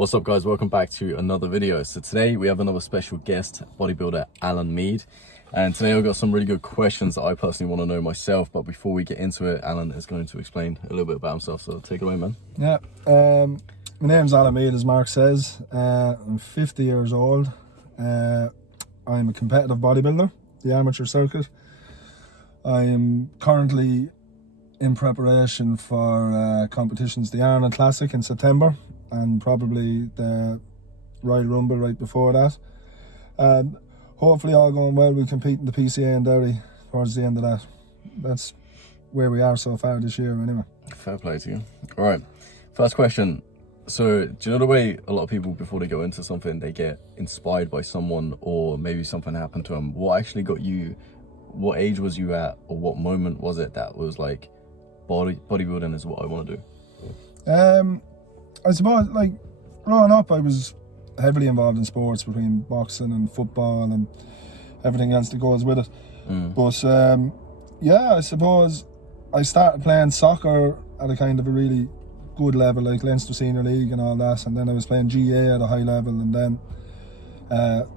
What's up guys, welcome back to another video. So today we have another special guest, bodybuilder Alan Meade, and today I've got some really good questions that I personally want to know myself. But before we get into it, Alan is going to explain a little bit about himself, so take it away, man. Yeah, my name's Alan Meade, as Mark says. I'm 50 years old. I'm a competitive bodybuilder, the amateur circuit. I am currently in preparation for competitions, the Arnold Classic in September, and probably the Royal Rumble right before that. And hopefully all going well, we'll compete in the PCA in Derry towards the end of that. That's where we are so far this year anyway. Fair play to you. All right, first question. So do you know the way a lot of people, before they go into something, they get inspired by someone, or maybe something happened to them? What actually got you, what age was you at, or what moment was it that was like, bodybuilding is what I want to do? I suppose, like, growing up, I was heavily involved in sports, between boxing and football and everything else that goes with it. But yeah, I suppose I started playing soccer at a kind of a really good level, like Leinster Senior League and all that, and then I was playing GA at a high level, and then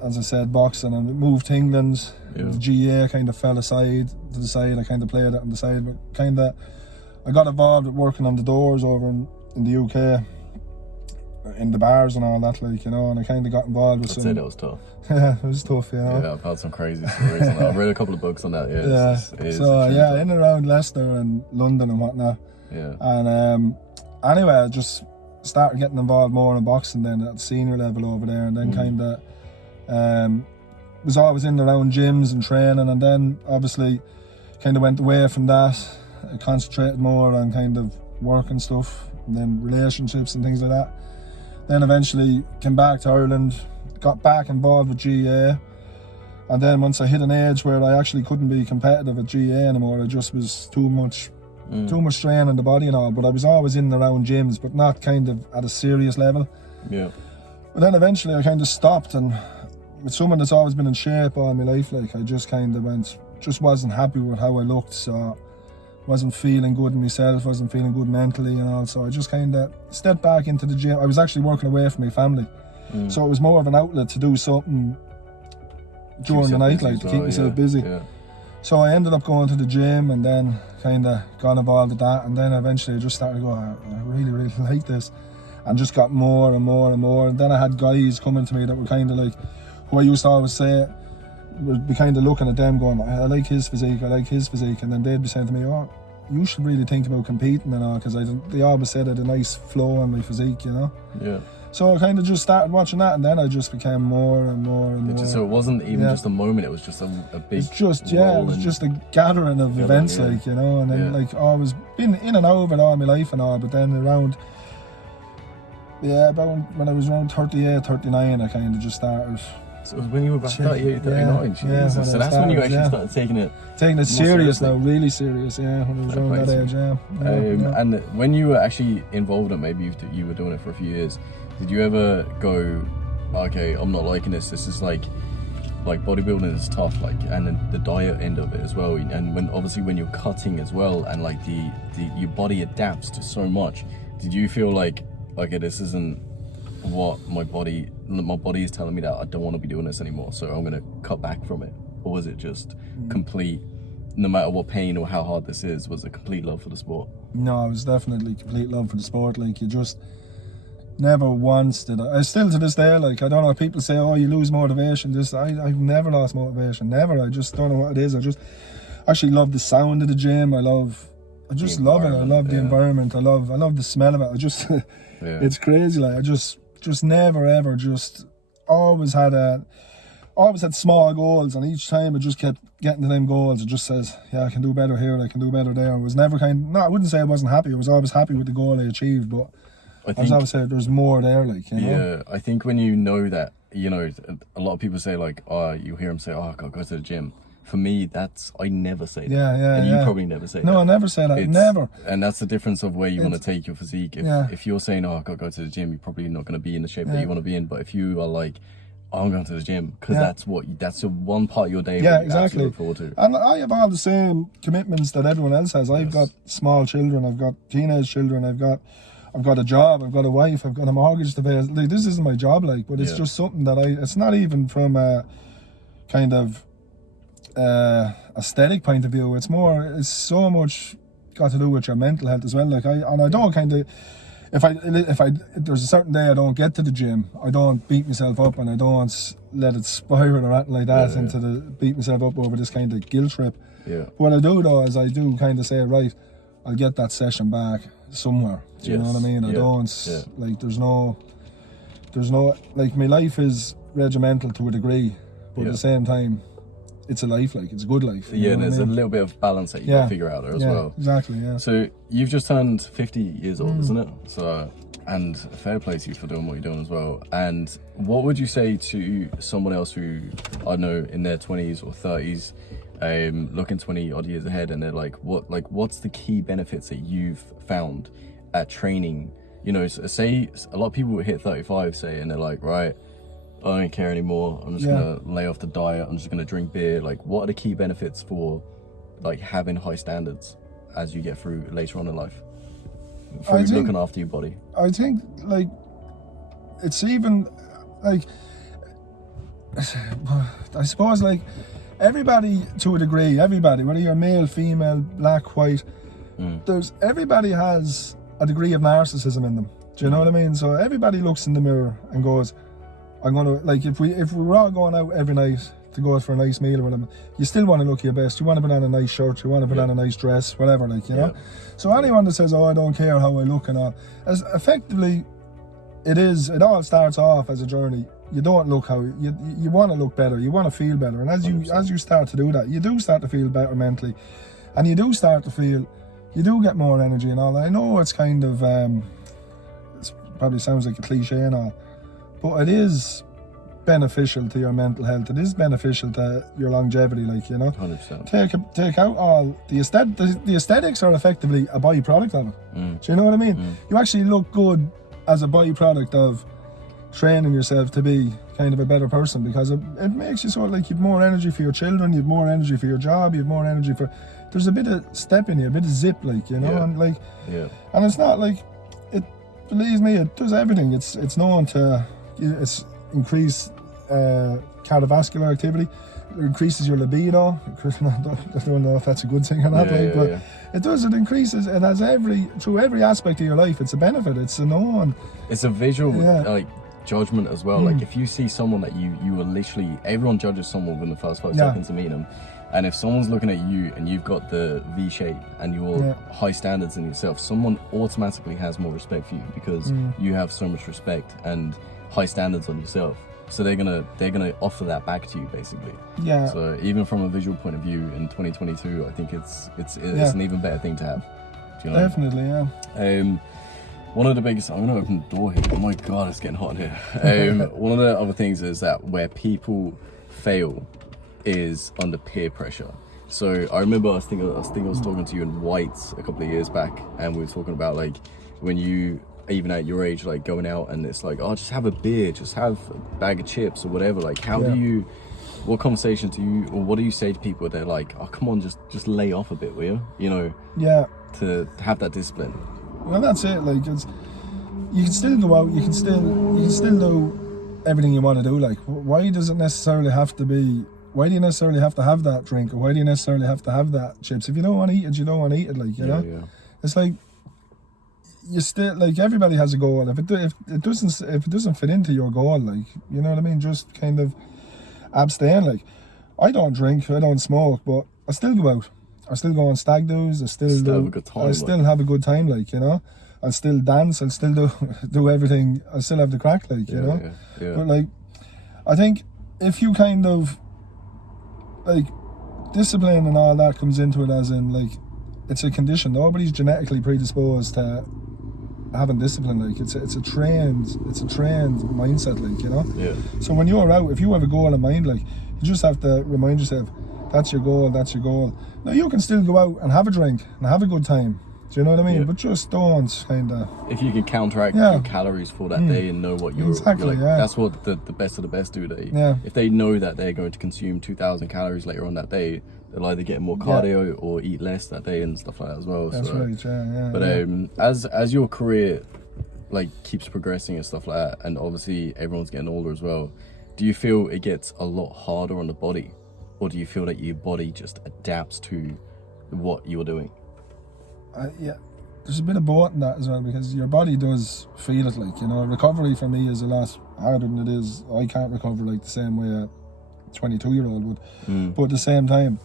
as I said, boxing, and moved to England. The GA kind of fell aside to the side. I kind of played it on the side, but kind of I got involved with working on the doors over in the UK, in the bars and all that, like, you know, and I kind of got involved with I'd say that was tough. Yeah, it was tough, you know. Yeah, I've had some crazy stories on that. I've read a couple of books on that. Yeah, in and around Leicester and London and whatnot. Yeah. And anyway, I just started getting involved more in boxing then at the senior level over there, and then kind of was always in and around gyms and training, and then obviously kind of went away from that. I concentrated more on kind of work and stuff, and then relationships and things like that. Then eventually came back to Ireland, got back involved with GA, and then once I hit an age where I actually couldn't be competitive at GA anymore, I just was too much strain on the body and all. But I was always in and around gyms, but not kind of at a serious level. Yeah. But then eventually I kind of stopped, and with someone that's always been in shape all my life, like, I just kind of just wasn't happy with how I looked, so wasn't feeling good in myself, wasn't feeling good mentally and all, so I just kind of stepped back into the gym. I was actually working away from my family, so it was more of an outlet to do something during the night, like, to keep myself busy. Yeah. So I ended up going to the gym, and then kind of got involved with that, and then eventually I just started to go, I really, really like this, and just got more and more and more. And then I had guys coming to me that were kind of like, who I used to always say, would be kind of looking at them going, I like his physique, I like his physique, and then they'd be saying to me, oh, you should really think about competing and all, because they always said I had a nice flow on my physique, you know. Yeah. So I kind of just started watching that, and then I just became more and more and more. So it wasn't even just a moment; it was just a big. It's just it was just a gathering of events, like, you know, and then like always been in and out of it all my life and all, but then around. Yeah, about when I was around 38, 39, I kind of just started. So it was when you were about 38, 39, so that's when you actually started taking it serious now, really serious, when I was around that age, And when you were actually involved in it, maybe you were doing it for a few years, did you ever go, okay, I'm not liking this is like bodybuilding is tough, like, and then the diet end of it as well, and when you're cutting as well, and like your body adapts to so much, did you feel like, okay, this isn't what my body is telling me, that I don't want to be doing this anymore, so I'm going to cut back from it? Or was it just complete, no matter what pain or how hard this is, was it complete love for the sport? No, it was definitely complete love for the sport. Like, you just never once did I still to this day, like, I don't know, people say, oh, you lose motivation, I've never lost motivation, never. I just don't know what it is. I just actually love the sound of the gym. I just love it. I love the environment. I love the smell of it. I just it's crazy, like, I just never ever, just always had small goals, and each time I just kept getting to them goals, it just says, yeah, I can do better here, I can do better there. I was never I wouldn't say I wasn't happy. I was always happy with the goal I achieved, but I was always saying there's more there, like, you know. Yeah, I think when you know that, you know, a lot of people say, like, oh, you hear them say, oh, I gotta go to the gym. For me, I never say that. And you probably never say that. No, I never say that, never. And that's the difference of where you want to take your physique. If you're saying, oh, I gotta go to the gym, you're probably not going to be in the shape that you want to be in. But if you are like, oh, I'm going to the gym, because that's the one part of your day where you actually look forward to. And I have all the same commitments that everyone else has. I've got small children, I've got teenage children, I've got I've got a job, I've got a wife, I've got a mortgage to pay. Like, this isn't my job, like, but it's Yeah. just something that it's not even from a kind of aesthetic point of view. It's so much got to do with your mental health as well. Like, I don't kind of, if there's a certain day I don't get to the gym, I don't beat myself up, and I don't let it spiral or anything like that into the beat myself up over this kind of guilt trip. Yeah. What I do though is I do kind of say, right, I'll get that session back somewhere. Do you know what I mean? I don't like, there's no like, my life is regimental to a degree, but at the same time, it's a life, like, it's a good life. Yeah, and there's a little bit of balance that you got to figure out there as well. Exactly, yeah. So you've just turned 50 years old, isn't it? So, and fair play to you for doing what you're doing as well. And what would you say to someone else who, I know, in their 20s or 30s, looking 20 odd years ahead, and they're like, what's the key benefits that you've found at training? You know, say a lot of people hit 35, say, and they're like, right, I don't care anymore, I'm just gonna lay off the diet, I'm just gonna drink beer. Like, what are the key benefits for, like, having high standards as you get through later on in life, through looking after your body? I think, like, it's even, like, I suppose, like, everybody to a degree, everybody, whether you're male, female, black, white, everybody has a degree of narcissism in them. Do you know what I mean? So everybody looks in the mirror and goes, I'm gonna, like, if we were all going out every night to go out for a nice meal or whatever, you still want to look your best. You want to put on a nice shirt, you want to put on a nice dress, whatever, like, you know. So anyone that says, oh, I don't care how I look and all, as effectively, it all starts off as a journey. You don't look how you want to look better, you want to feel better, and as you start to do that, you do start to feel better mentally, and you do start to feel, you do get more energy and all. I know it's kind of it probably sounds like a cliche and all, but it is beneficial to your mental health. It is beneficial to your longevity, like, you know. 100%. Take out all the aesthetics are effectively a byproduct of it. Do you know what I mean? You actually look good as a byproduct of training yourself to be kind of a better person, because it makes you sort of like, you've more energy for your children, you've more energy for your job, you've more energy for, there's a bit of step in you, a bit of zip, like, you know. And like, and it's not like, it, believe me, it does everything. It's known to, it's increase cardiovascular activity, it increases your libido. I don't know if that's a good thing or not, but it does, it increases, it has through every aspect of your life, it's a benefit, it's a known. It's a visual, like, judgment as well. Like, if you see someone that you are literally, everyone judges someone within the first 5 seconds of meeting them, and if someone's looking at you and you've got the V shape and you're high standards in yourself, someone automatically has more respect for you, because you have so much respect and high standards on yourself. So they're gonna offer that back to you, basically. So even from a visual point of view in 2022, I think it's an even better thing to have. Do you know? Definitely, one of the biggest, I'm gonna open the door here. Oh my god, it's getting hot in here. One of the other things is that where people fail is under peer pressure. So I remember I was talking to you in Whites a couple of years back, and we were talking about, like, when you, even at your age, like, going out and it's like, oh, just have a beer, just have a bag of chips or whatever. Like, how do you, what conversations do you, or what do you say to people? They're like, oh, come on, just lay off a bit, will you? You know, to have that discipline. Well, that's it. Like, it's, you can still go out, you can still do everything you want to do. Like, why does it necessarily have to be? Why do you necessarily have to have that drink, or why do you necessarily have to have that chips? If you don't want to eat it, you don't want to eat it. Like, you know, it's like, you still, like, everybody has a goal. If it doesn't fit into your goal, like, you know what I mean, just kind of abstain. Like, I don't drink, I don't smoke, but I still go out. I still go on stag do's. I still have a good time. I still have a good time, like, you know. I'll still dance. I'll still do everything. I still have the crack, like, you know. But, like, I think if you kind of, like, discipline and all that comes into it, as in, like, it's a condition. Nobody's genetically predisposed to having discipline. Like, it's a trained mindset, like, you know. So when you're out, if you have a goal in mind, like, you just have to remind yourself, that's your goal, that's your goal. Now, you can still go out and have a drink and have a good time. Do you know what I mean? But just don't kind of... If you can counteract your calories for that day and know what you're like, that's what the best of the best do. If they know that they're going to consume 2,000 calories later on that day, they'll either get more cardio or eat less that day and stuff like that as well. That's right, But as your career like keeps progressing and stuff like that, and obviously everyone's getting older as well, do you feel it gets a lot harder on the body, or do you feel that your body just adapts to what you're doing? Yeah, there's a bit of both in that as well, because your body does feel it, like, you know. Recovery for me is a lot harder than it is. I can't recover like the same way a 22-year-old would, but at the same time,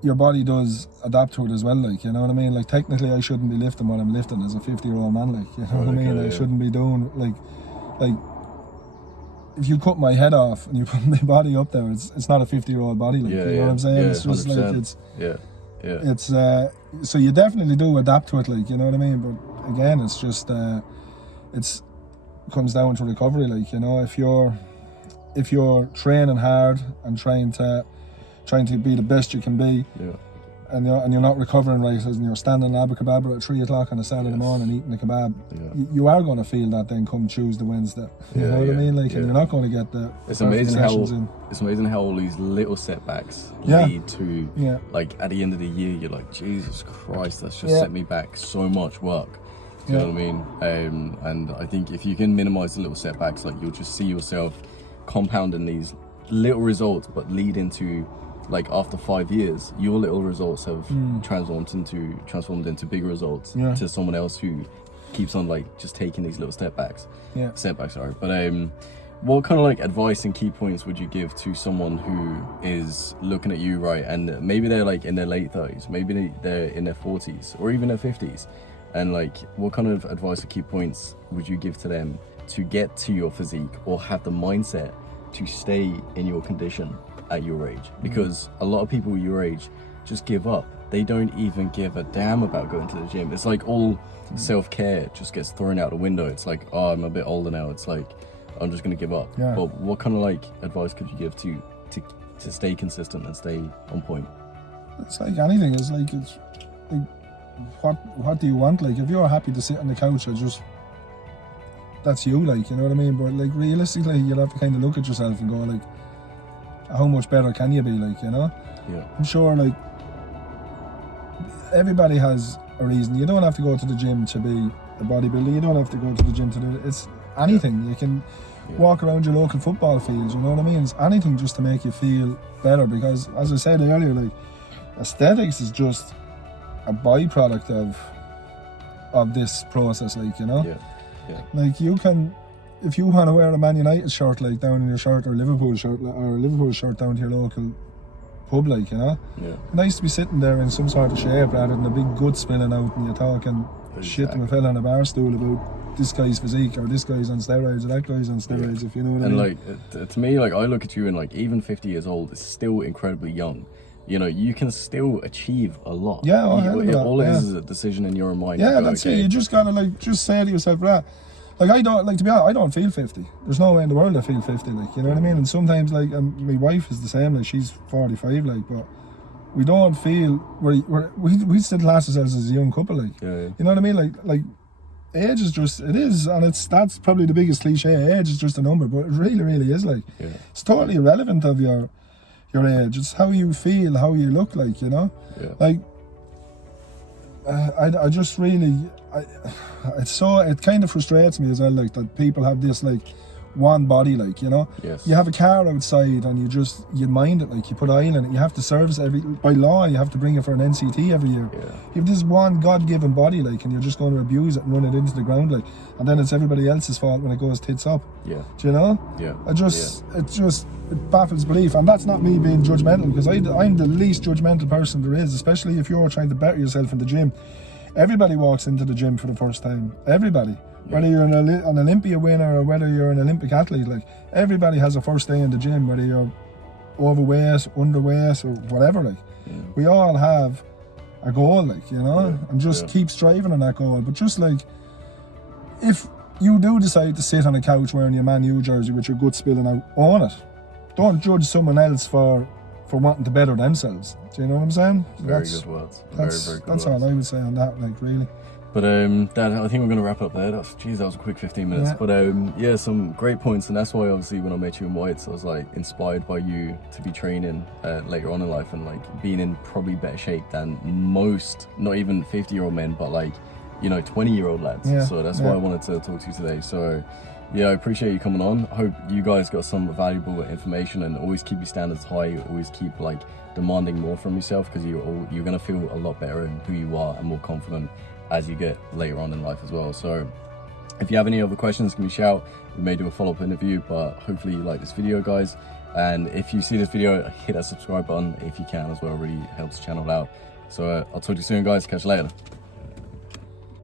your body does adapt to it as well, like, you know what I mean? Like, technically I shouldn't be lifting what I'm lifting as a 50-year-old man, like, you know what I mean? I shouldn't be doing, like, if you cut my head off and you put my body up there, it's not a 50-year-old body, like, you know what I'm saying? It's just 100%. like, it's so you definitely do adapt to it, like, you know what I mean? But again, it's just it's comes down to recovery, like, you know. If you're training hard and trying to be the best you can be, and you're not recovering right, and you're standing in Abu Kebab at 3 o'clock on a Saturday morning eating a kebab, you are going to feel that then come Tuesday, Wednesday. You know what I mean? Like, and you're not going to get the. It's amazing how all these little setbacks lead to, like, at the end of the year, you're like, Jesus Christ, that's just set me back so much work. Do you know what I mean? And I think if you can minimize the little setbacks, like, you'll just see yourself compounding these little results, but lead into, like, after 5 years, your little results have transformed into bigger results to someone else who keeps on, like, just taking these little setbacks. But what kind of, like, advice and key points would you give to someone who is looking at you, right, and maybe they're, like, in their late 30s, maybe they're in their 40s or even their 50s, and, like, what kind of advice or key points would you give to them to get to your physique or have the mindset to stay in your condition at your age? Because a lot of people your age just give up. They don't even give a damn about going to the gym. It's like all self-care just gets thrown out the window. It's like, oh, I'm a bit older now, it's like, I'm just gonna give up. But what kind of, like, advice could you give to stay consistent and stay on point? It's like anything. It's like, what do you want? Like, if you're happy to sit on the couch, that's you, like, you know what I mean? But, like, realistically, you'll have to kind of look at yourself and go, like, how much better can you be, like, you know? I'm sure, like, everybody has a reason. You don't have to go to the gym to be a bodybuilder. You don't have to go to the gym to do it's anything. You can walk around your local football fields, you know what I mean? It's anything just to make you feel better, because, as I said earlier, like, aesthetics is just a byproduct of this process, like, you know? Like, you can, if you want to wear a Man United shirt, like, down in your shirt, or a Liverpool shirt down to your local pub, like, you know, nice to be sitting there in some sort of shape rather than a big gut spilling out and you're talking shit to a fella on a bar stool about this guy's physique or this guy's on steroids or that guy's on steroids, if you know what I mean. And, like, to me, like, I look at you and, like, even 50 years old is still incredibly young. You know, you can still achieve a lot. All it is a decision in your mind. That's it. You just gotta, like, just say to yourself, right, like, I don't, like, to be honest, I don't feel 50. There's no way in the world I feel 50, like, you know what I mean? And sometimes, like, my wife is the same, like, she's 45, like, but we don't feel, we still class ourselves as a young couple, like, you know what I mean? Like, age is just, it is, and that's probably the biggest cliche, age is just a number, but it really, really is, like, it's totally irrelevant of your age. It's how you feel, how you look, like, you know? Like, I just really, it kind of frustrates me as well, like, that people have this, like, one body, like, you know? You have a car outside and you mind it, like, you put oil in it, you have to service by law, you have to bring it for an NCT every year. You have this one God-given body, like, and you're just going to abuse it and run it into the ground, like, and then it's everybody else's fault when it goes tits up. Do you know? It baffles belief, and that's not me being judgmental, because I'm the least judgmental person there is, especially if you're trying to better yourself in the gym. Everybody walks into the gym for the first time. Everybody. Whether you're an Olympia winner or whether you're an Olympic athlete, like, everybody has a first day in the gym, whether you're overweight, underweight, or whatever, like. We all have a goal, like, you know, and just keep striving on that goal. But just, like, if you do decide to sit on a couch wearing your Man U jersey with your gut spilling out, own it. Don't judge someone else for wanting to better themselves. Do you know what I'm saying? Very good words. Very good That's all I would say on that, like, really. But Dad, I think we're going to wrap up there. That was a quick 15 minutes. But some great points, and that's why, obviously, when I met you in Whites, I was, like, inspired by you to be training later on in life and, like, being in probably better shape than most, not even 50-year-old men, but, like, you know, 20-year-old lads. Yeah, So that's why I wanted to talk to you today. So yeah, I appreciate you coming on. I hope you guys got some valuable information, and always keep your standards high. Always keep like demanding more from yourself, because you're gonna feel a lot better in who you are and more confident as you get later on in life as well. So if you have any other questions, give me a shout. We may do a follow-up interview, but hopefully you like this video, guys. And if you see this video, hit that subscribe button if you can as well. It really helps the channel out. So I'll talk to you soon, guys. Catch you later.